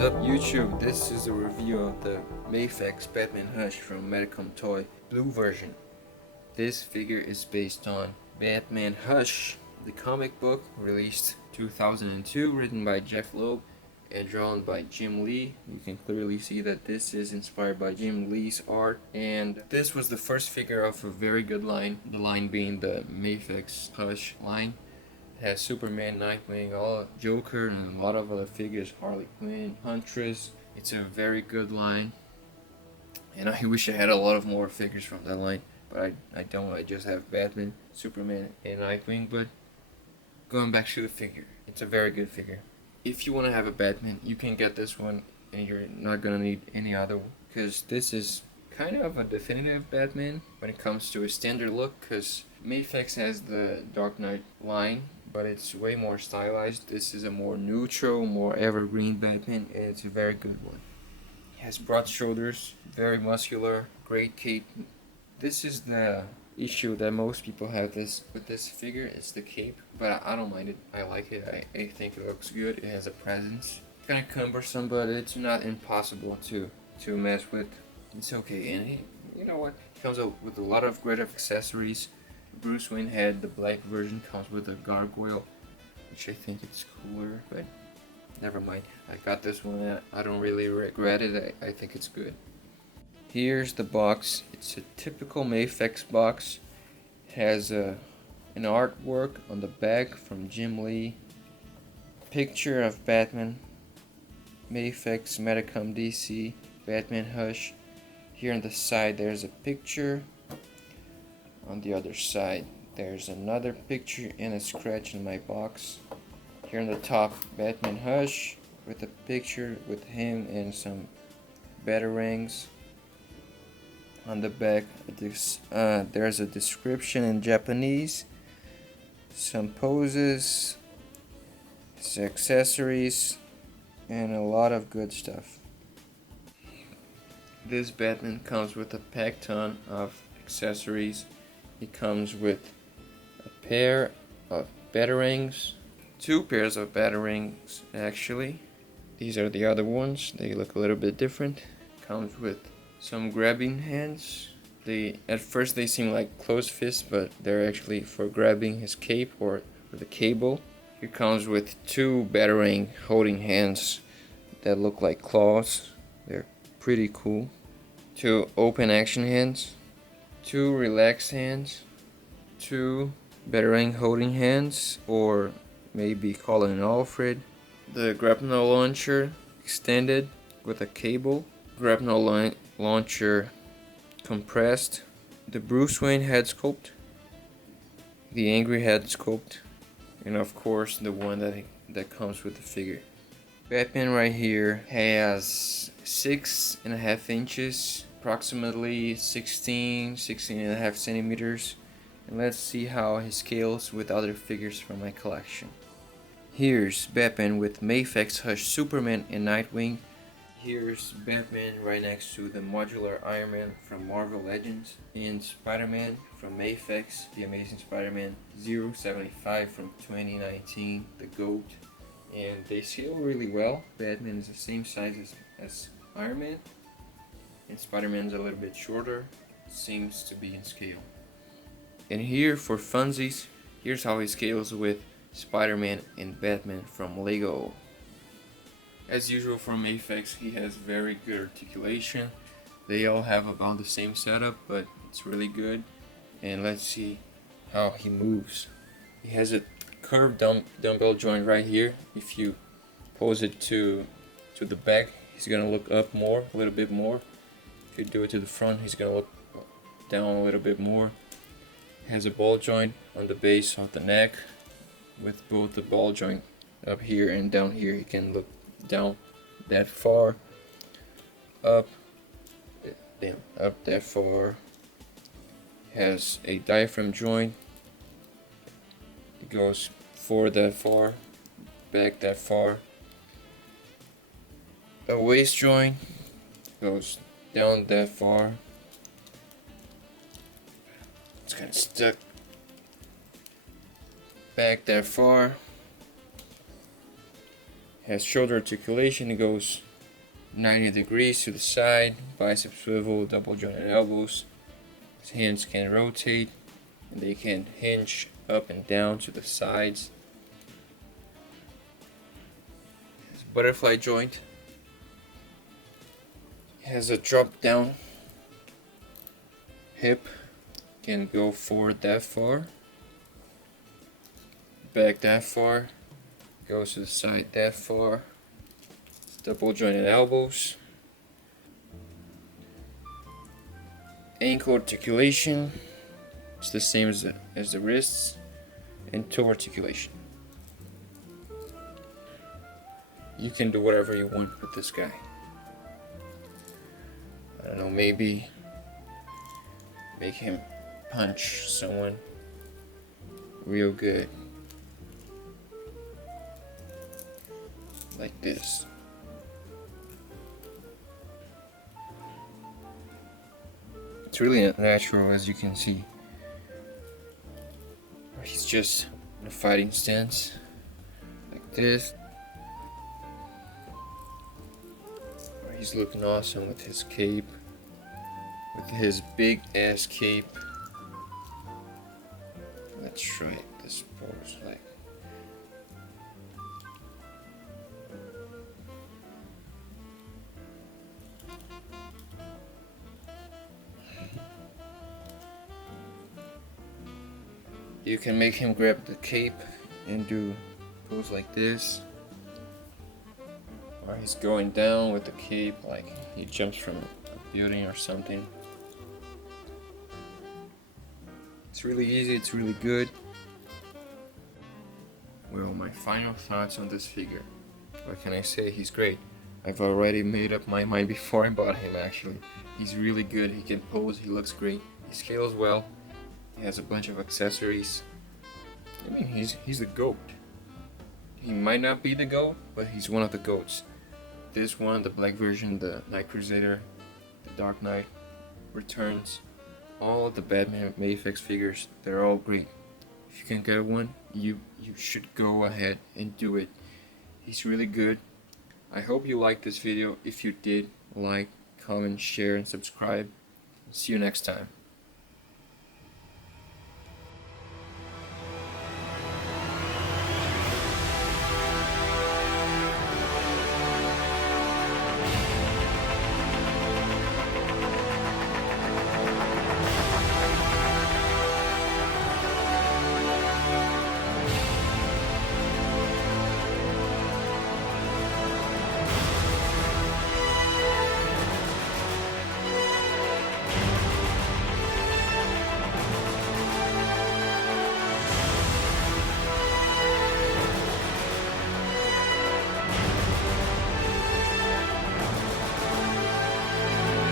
What's up YouTube? This is a review of the Mafex Batman Hush from Medicom Toy Blue version. This figure is based on Batman Hush, the comic book released 2002, written by Jeff Loeb and drawn by Jim Lee. You can clearly see that this is inspired by Jim Lee's art, and this was the first figure of a very good line, the line being the Mafex Hush line. Has Superman, Nightwing, all Joker, and a lot of other figures, Harley Quinn, Huntress. It's a very good line, and I wish I had a lot of more figures from that line, but I don't. I just have Batman, Superman, and Nightwing. But going back to the figure, it's a very good figure. If you want to have a Batman, you can get this one, and you're not gonna need any other one, because this is kind of a definitive Batman when it comes to a standard look, because Mafex has the Dark Knight line, but it's way more stylized. This is a more neutral, more evergreen Batman, and it's a very good one. He has broad shoulders, very muscular, great cape. This is the issue that most people have with this figure. It's the cape, but I don't mind it. I like it. I think it looks good. It has a presence. It's kind of cumbersome, but it's not impossible to mess with. It's okay, and you know what? It comes up with a lot of great accessories. Bruce Wayne had the black version, comes with a gargoyle, which I think it's cooler, but never mind. I got this one, I don't really regret it. I think it's good. Here's the box. It's a typical Mafex box. It has an artwork on the back from Jim Lee. Picture of Batman, Mafex, Medicom DC, Batman Hush. Here on the side there's a picture. On the other side there's another picture and a scratch in my box. Here on the top, Batman Hush with a picture with him and some batarangs. On the back there's a description in Japanese, some poses, some accessories, and a lot of good stuff. This Batman comes with a pack ton of accessories. It comes with a pair of batarangs, two pairs of batarangs actually. These are the other ones. They look a little bit different. Comes with some grabbing hands. At first they seem like closed fists, but they're actually for grabbing his cape or the cable. It comes with two batarang holding hands that look like claws. They're pretty cool. Two open action hands, two relaxed hands, two batarang holding hands, or maybe Colin Alfred. The grapnel launcher extended with a cable. Grapnel launcher compressed. The Bruce Wayne head sculpt. The Angry head sculpt. And of course the one that comes with the figure. Batman right here has 6.5 inches, approximately 16.5 centimeters. And let's see how he scales with other figures from my collection. Here's Batman with Mafex Hush Superman and Nightwing. Here's Batman right next to the modular Iron Man from Marvel Legends, and Spider-Man from Mafex, The Amazing Spider-Man 075 from 2019, the GOAT. And they scale really well. Batman is the same size as Iron Man, and Spider-Man's a little bit shorter. Seems to be in scale. And here for funsies, here's how he scales with Spider-Man and Batman from Lego. As usual from Mafex, he has very good articulation. They all have about the same setup, but it's really good. And let's see how he moves. He has a curved dumbbell joint right here. If you pose it to the back, he's gonna look up more, a little bit more. If you do it to the front, he's gonna look down a little bit more. Has a ball joint on the base of the neck, with both the ball joint up here and down here. He can look down that far, up that far. Has a diaphragm joint. It goes forward that far, back that far. A waist joint goes down that far. It's kind of stuck. Back that far. Has shoulder articulation. It goes 90 degrees to the side, bicep swivel, double jointed elbows. His hands can rotate and they can hinge up and down to the sides. His butterfly joint has a drop down hip, can go forward that far, back that far, goes to the side that far. Double jointed elbows. Ankle articulation, it's the same as the wrists, and toe articulation. You can do whatever you want with this guy. I don't know, maybe make him punch someone real good. Like this. It's really natural, as you can see. He's just in a fighting stance, like this. He's looking awesome with his cape, with his big ass cape. Let's try this pose, like. You can make him grab the cape and do pose like this. Or he's going down with the cape like he jumps from a building or something. It's really easy, it's really good. Well, my final thoughts on this figure. What can I say? He's great. I've already made up my mind before I bought him actually. He's really good, he can pose, he looks great, he scales well. He has a bunch of accessories. I mean, he's the GOAT. He might not be the GOAT, but he's one of the GOATs. This one, the black version, the Night Crusader, the Dark Knight Returns, all of the Batman Mafex figures, they're all great. If you can get one, you should go ahead and do it. He's really good. I hope you liked this video. If you did, like, comment, share, and subscribe. See you next time.